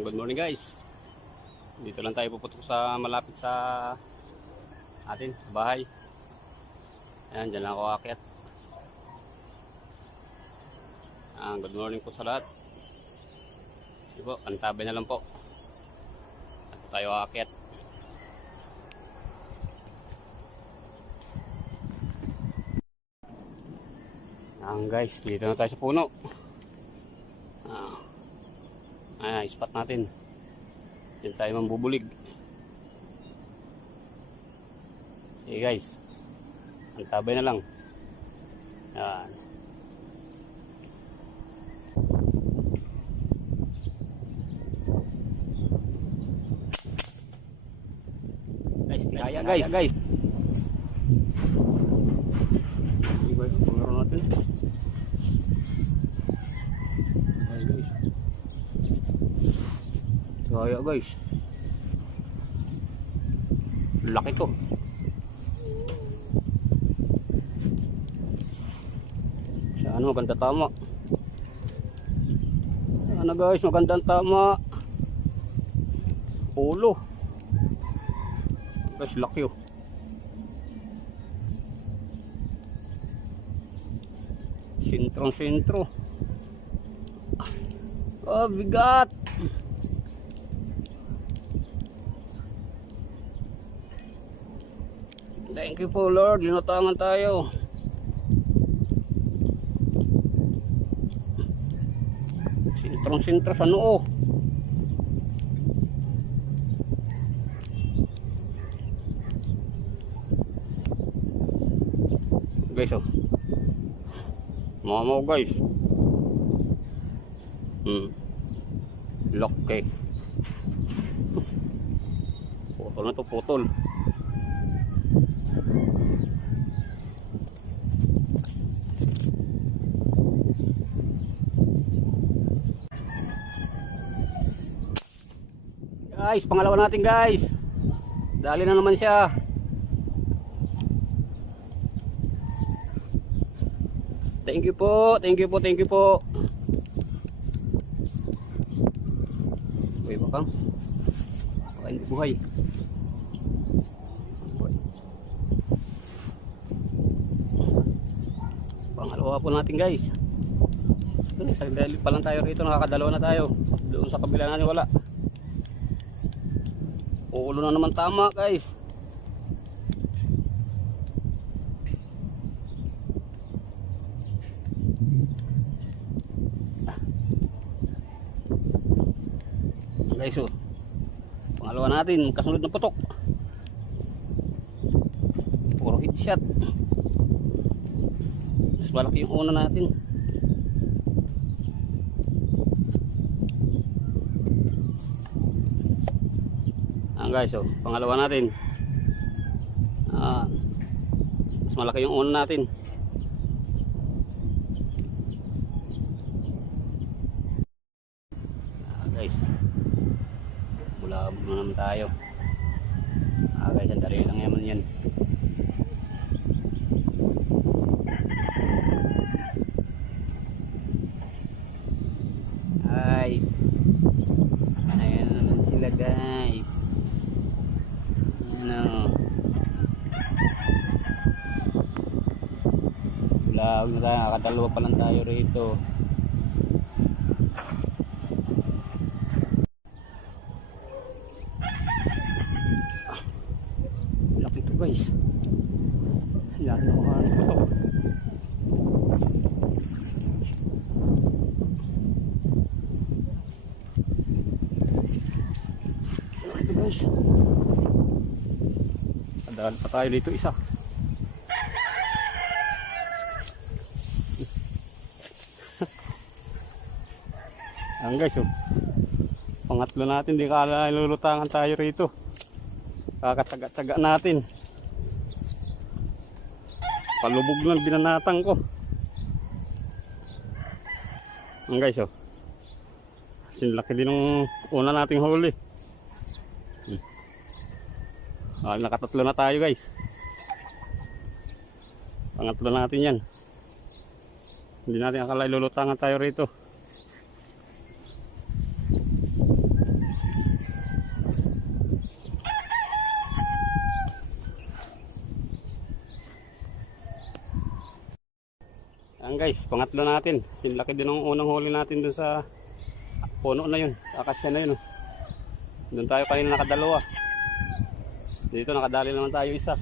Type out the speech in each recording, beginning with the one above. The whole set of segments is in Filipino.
Good morning guys. Dito lang tayo puputok sa malapit sa atin, sa bahay. Ayan, dyan lang ako aakyat. Good morning po sa lahat. Sige po, antabay na lang po. At tayo aakyat. Ayan guys, dito na tayo sa puno. Spot natin. Diyan tayo mambubulig. Okay guys, antabay na lang. Ayan. Guys, kaya guys. Hindi ba ito? Pangaro natin. Kaya guys, laki to. Sana maganda tama. Sana guys, magandang tama. Ulo guys, laki oh. Sentro. Bigat. Thank you po Lord, linutangan tayo. Sentro sa noo. Guys oh. Mamaw guys. Laki. Putol na to, putol. Guys, pangalawa natin guys. Dali na naman siya. Thank you po. Uy, baka hindi buhay. Pangalawa po natin guys. Sagdali pa lang tayo rito, nakakadalawa na tayo. Doon sa kabila natin wala. Ulo na naman tama guys. Guys oh, pangalawa natin, kasunod na putok. Puro headshot. Mas malaki yung una natin. Guys oh, pangalawa natin. Mas malaki yung una natin. Guys, bulabog na naman tayo. Guys, sandali lang yaman yan. Guys, ayan na naman sila guys. Bulabog na tayo, nakadalawa pa lang tayo rito. Laki ito guys. Laki na makahanap ko ito. Laki ito guys. Dahil pa tayo dito isa. Ang guys oh, pangatlo natin, di kala lulutangan tayo rito. Kakatsaga-tsaga natin. Palubog na binanatang ko. Ang guys oh, sinlaki din ng una nating huli. Nakatatlo na tayo guys. Pangatlo natin yan. Hindi natin akala lulutangan tayo rito. guys, pangatlo natin. Sinlaki din ang unang huli natin dun sa puno na yun. Akasya na yun. Oh. Doon tayo kanina nakadalawa. Dito nakadali naman tayo isa.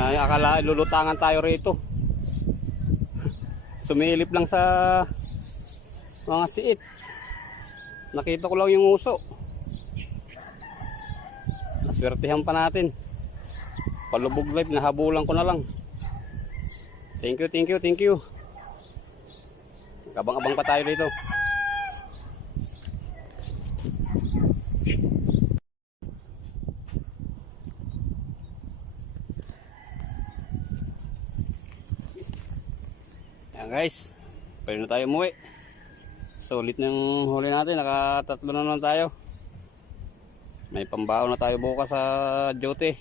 Ay, akala lulutangan tayo rito. Sumilip lang sa mga siit. Nakita ko lang yung uso. Naswertihan pa natin. Palubog live, nahabulan ko na lang. Thank you, thank you, thank you. Abang-abang pa tayo dito. Ayan guys, pwede na tayo umuwi. Solid ng huli natin, nakatatlo na naman tayo. May pambaon na tayo bukas sa duty.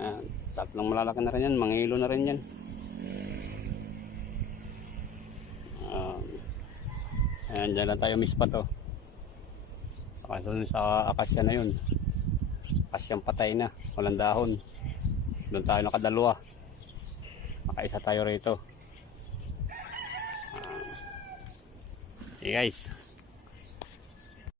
Ayan, tatlong malalaki na rin yan, mangilo na rin yan. Ayan, dyan lang tayo mispat oh. Sa akasya na yun. Akasyang patay na, walang dahon. Doon tayo nakadalawa. Nakaisa tayo rito. Okay guys.